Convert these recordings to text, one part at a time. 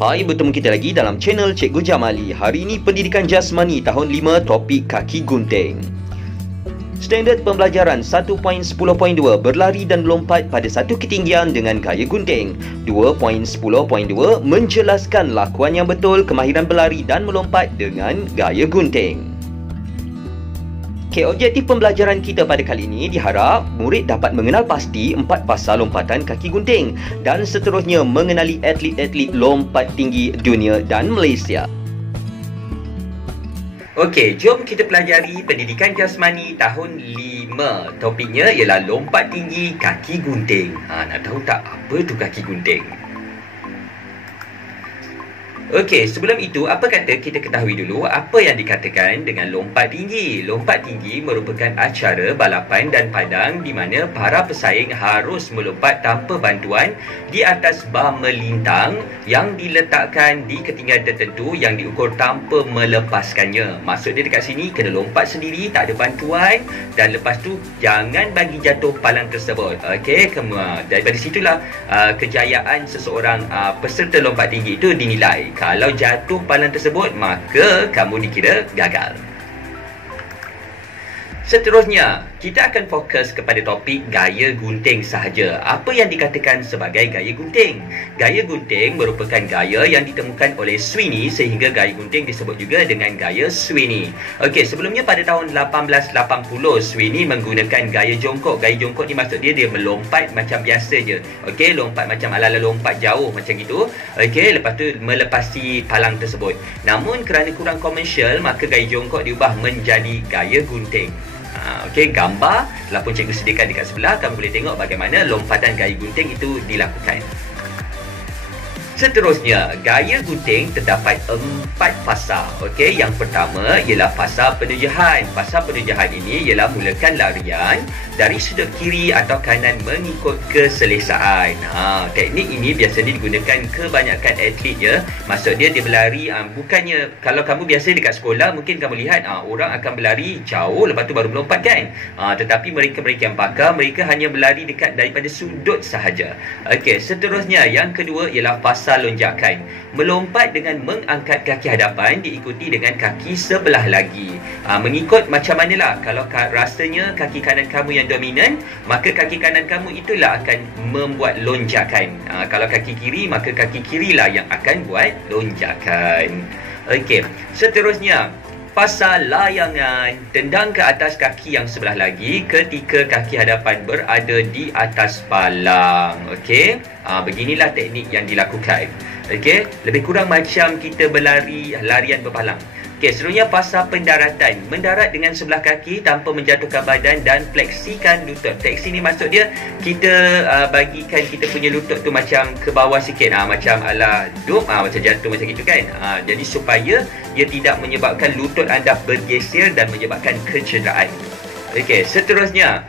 Hai, bertemu kita lagi dalam channel Cikgu Jamali. Hari ini Pendidikan Jasmani tahun 5, topik kaki gunting. Standard pembelajaran 1.10.2 berlari dan melompat pada satu ketinggian dengan gaya gunting. 2.10.2 menjelaskan lakuan yang betul kemahiran berlari dan melompat dengan gaya gunting. Okey, objektif pembelajaran kita pada kali ini diharap murid dapat mengenal pasti 4 pasal lompatan kaki gunting dan seterusnya mengenali atlet-atlet lompat tinggi dunia dan Malaysia. Okey, jom kita pelajari Pendidikan Jasmani tahun 5. Topiknya ialah lompat tinggi kaki gunting. Nak tahu tak apa tu kaki gunting? Okey, sebelum itu, apa kata kita ketahui dulu apa yang dikatakan dengan lompat tinggi. Lompat tinggi merupakan acara balapan dan padang di mana para pesaing harus melompat tanpa bantuan di atas bar melintang yang diletakkan di ketinggian tertentu yang diukur tanpa melepaskannya. Maksud dia dekat sini, kena lompat sendiri, tak ada bantuan, dan lepas tu jangan bagi jatuh palang tersebut. Okey, daripada situlah kejayaan seseorang peserta lompat tinggi itu dinilai. Kalau jatuh palang tersebut, maka kamu dikira gagal. Seterusnya, kita akan fokus kepada topik gaya gunting sahaja. Apa yang dikatakan sebagai gaya gunting? Gaya gunting merupakan gaya yang ditemukan oleh Sweeney sehingga gaya gunting disebut juga dengan gaya Sweeney. Okey, sebelumnya pada tahun 1880, Sweeney menggunakan gaya jongkok. Gaya jongkok ni maksud dia melompat macam biasa je. Okey, lompat macam ala-ala lompat jauh macam gitu. Okey, lepas tu melepasi palang tersebut. Namun kerana kurang komersial, maka gaya jongkok diubah menjadi gaya gunting. Okey, gambar telah pun cikgu sediakan dekat sebelah. Kamu boleh tengok bagaimana lompatan gaya gunting itu dilakukan. Seterusnya, gaya gunting terdapat 4 fasa. Okey, yang pertama ialah fasa penerjahan. Fasa penerjahan ini ialah mulakan larian dari sudut kiri atau kanan mengikut keselesaan. Teknik ini biasanya digunakan kebanyakan atlet ya. Maksud dia berlari, bukannya kalau kamu biasa dekat sekolah mungkin kamu lihat orang akan berlari jauh lepas tu baru melompat kan. Tetapi mereka-mereka yang pakar, mereka hanya berlari dekat daripada sudut sahaja. Okey, seterusnya yang kedua ialah fasa lonjakan. Melompat dengan mengangkat kaki hadapan diikuti dengan kaki sebelah lagi. Mengikut macam manalah. Kalau rasanya kaki kanan kamu yang dominan, maka kaki kanan kamu itulah akan membuat lonjakan. Kalau kaki kiri, maka kaki kirilah yang akan buat lonjakan. Okey, seterusnya fasa layangan. Tendang ke atas kaki yang sebelah lagi ketika kaki hadapan berada di atas palang. Okey, beginilah teknik yang dilakukan. Okey, lebih kurang macam kita larian berpalang. Okey, seterusnya fasa pendaratan. Mendarat dengan sebelah kaki tanpa menjatuhkan badan dan fleksikan lutut. Fleksi ni maksud dia kita bagikan kita punya lutut tu macam ke bawah sikit. Macam ala duk, macam jatuh macam gitu kan. Jadi supaya ia tidak menyebabkan lutut anda bergeser dan menyebabkan kecederaan. Okey, seterusnya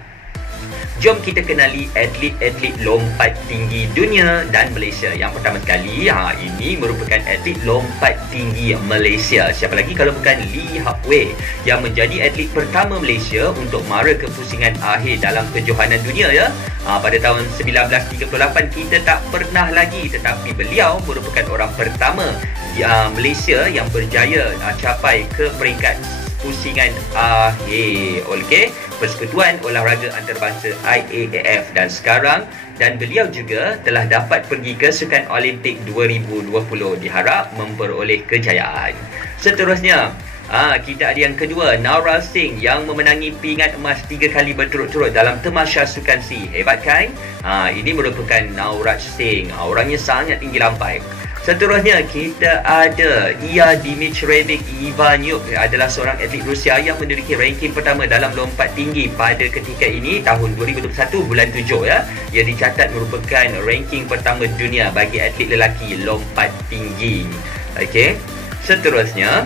jom kita kenali atlet-atlet lompat tinggi dunia dan Malaysia. Yang pertama sekali, ini merupakan atlet lompat tinggi Malaysia. Siapa lagi kalau bukan Lee Hak Wei, yang menjadi atlet pertama Malaysia untuk mara ke pusingan akhir dalam kejohanan dunia ya. Pada tahun 1938 kita tak pernah lagi, tetapi beliau merupakan orang pertama Malaysia yang berjaya capai ke peringkat pusingan akhir. Okey, Persekutuan Olahraga Antarabangsa IAAF, dan beliau juga telah dapat pergi ke Sukan Olimpik 2020. Diharap memperoleh kejayaan. Seterusnya, kita ada yang kedua, Naural Singh yang memenangi pingat emas 3 kali berturut-turut dalam Tamasya Sukan SEA. Hebat kan? Ini merupakan Naural Singh. Orangnya sangat tinggi lampai. Seterusnya kita ada Dmitrievic Ivanyuk, adalah seorang atlet Rusia yang memiliki ranking pertama dalam lompat tinggi pada ketika ini tahun 2021 bulan 7 ya. Ia dicatat merupakan ranking pertama dunia bagi atlet lelaki lompat tinggi. Okey. Seterusnya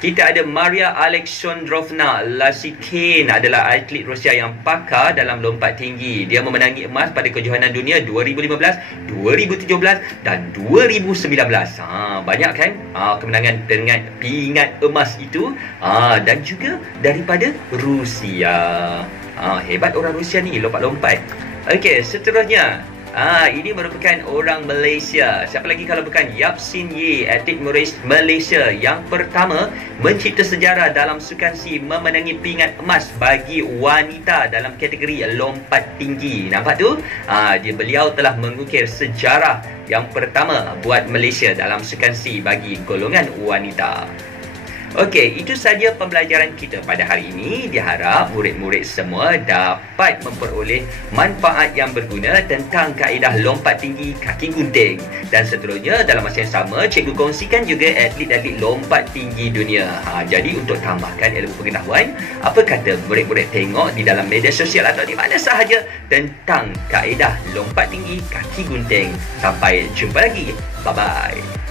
kita ada Maria Alexandrovna Lasikin, adalah atlet Rusia yang pakar dalam lompat tinggi. Dia memenangi emas pada kejohanan dunia 2015, 2017 dan 2019. Banyak kan kemenangan dengan pingat emas itu. Dan juga daripada Rusia. Hebat orang Rusia ni lompat-lompat. Okey, seterusnya Ini merupakan orang Malaysia. Siapa lagi kalau bukan Yap Sin Ye, atlet Malaysia yang pertama mencipta sejarah dalam sukan si memenangi pingat emas bagi wanita dalam kategori lompat tinggi. Nampak tu? Beliau telah mengukir sejarah yang pertama buat Malaysia dalam sukan si bagi golongan wanita. Okey, itu saja pembelajaran kita pada hari ini. Diharap murid-murid semua dapat memperoleh manfaat yang berguna tentang kaedah lompat tinggi kaki gunting. Dan seterusnya, dalam masa yang sama, cikgu kongsikan juga atlet-atlet lompat tinggi dunia. Jadi untuk tambahkan ilmu pengetahuan, apa kata murid-murid tengok di dalam media sosial atau di mana sahaja tentang kaedah lompat tinggi kaki gunting. Sampai jumpa lagi. Bye-bye.